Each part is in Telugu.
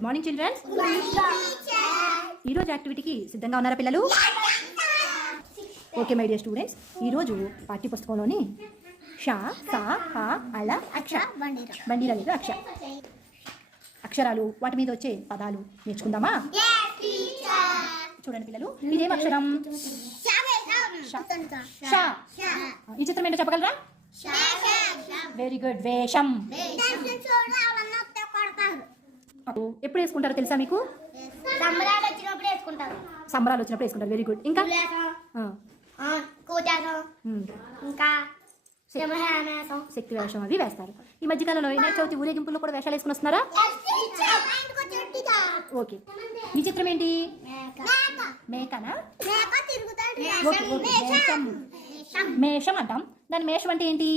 Good morning children's. ఈరోజు యాక్టివిటీకి సిద్ధంగా ఉన్నారా పిల్లలు? ఓకే మై డియర్ స్టూడెంట్స్, ఈరోజు పాఠ్యపుస్తకంలోని షా సా హా అల అక్ష బండిరా లేదు అక్ష అక్షరాలు వాటి మీద వచ్చే పదాలు నేర్చుకుందామా? చూడండి పిల్లలు, ఇదేం అక్షరం? షా. ఈ చిత్రం ఏంటో చెప్పగలరా? వెరీ గుడ్, వేషం. ఎప్పుడు వేసుకుంటారో తెలుసా మీకు? సంబరాలు వచ్చినప్పుడు వేసుకుంటారు. సంబరాలు వచ్చినప్పుడు వేసుకుంటారు. Very good. ఇంకా ఇంకా శక్తి వేషం అవి వేస్తారు. ఈ మధ్యకాలంలో వినాయక చవితి ఊరేగింపుల్లో కూడా వేషాలు వేసుకుని వస్తున్నారా? ఓకే, ఈ చిత్రం ఏంటి? మేకనా? ఓకే ఓకే, మేషం. మేషం అంటాం. దాని మేషం అంటే ఏంటి?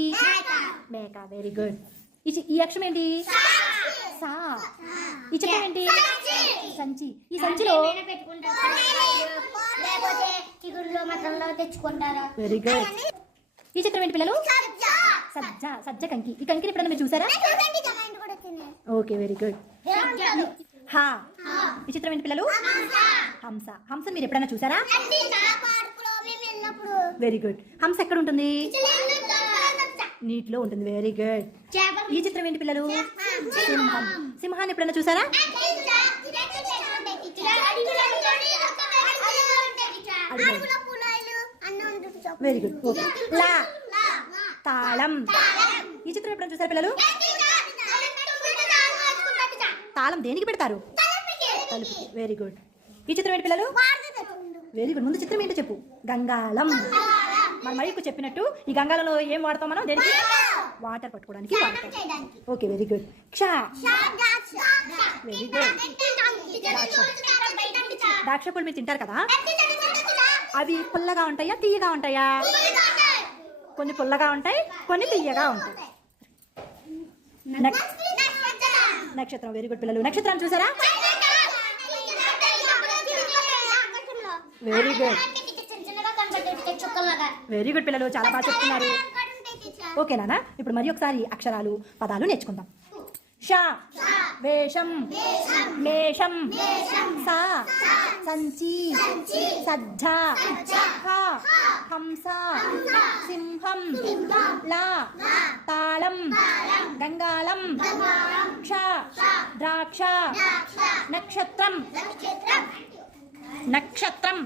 మేక. Very good. ఈ అక్షరం ఏంటి? సా. ఈ చిత్రం ఏంటి? సంచి. ఈ సంచిలో తెచ్చుకుంటారు. Very good. ఈ చిత్రం ఏంటి పిల్లలు? సజ్జ. సజ్జ కంకి. ఈ కంకిని ఎప్పుడైనా మీరు చూసారా? Okay very good. హా. ఈ చిత్రం ఏంటి పిల్లలు? హంస. హంస మీరు ఎప్పుడైనా చూసారా? Very good. హంస ఎక్కడ ఉంటుంది? నీటిలో ఉంటుంది. Very good. ఈ చిత్రం ఏంటి పిల్లలు? సింహం. సింహాన్ని ఎప్పుడైనా చూసారా? Very good. ఓకే. లా. తాళం. ఈ చిత్రం ఎప్పుడైనా చూసారా పిల్లలు? తాళం దేనికి పెడతారు? తలుపు. Very good. ఈ చిత్రం ఏంటి పిల్లలు? Very good. ముందు చిత్రం ఏంటో చెప్పు. గంగాళం. మన మైకు చెప్పినట్టు ఈ గంగాళంలో ఏం వాడతాం మనం? దేనికి? వాటర్ పట్టుకోవడానికి వాడతాం. Okay very good. క్ష. Very good. ద్రాక్ష పళ్ళు మీరు తింటారు కదా, అవి పుల్లగా ఉంటాయా తీయగా ఉంటాయా? కొన్ని పుల్లగా ఉంటాయి, కొన్ని తీయగా ఉంటాయి. నక్షత్రం. వెరీ గుడ్ పిల్లలు. నక్షత్రాన్ని చూసారా? Very good. వెరీ గుడ్ పిల్లలు, చాలా బాగా చెప్తున్నారు. ఓకే నాన్న, ఇప్పుడు మరి ఒకసారి అక్షరాలు పదాలు నేర్చుకుందాం. షా వేషం, మేషం, సా సంచి, సజ్జ, హా హంస, సింహం, లా తాళం, గంగాళం, క్ష ద్రాక్ష, నక్షత్రం. నక్షత్రం.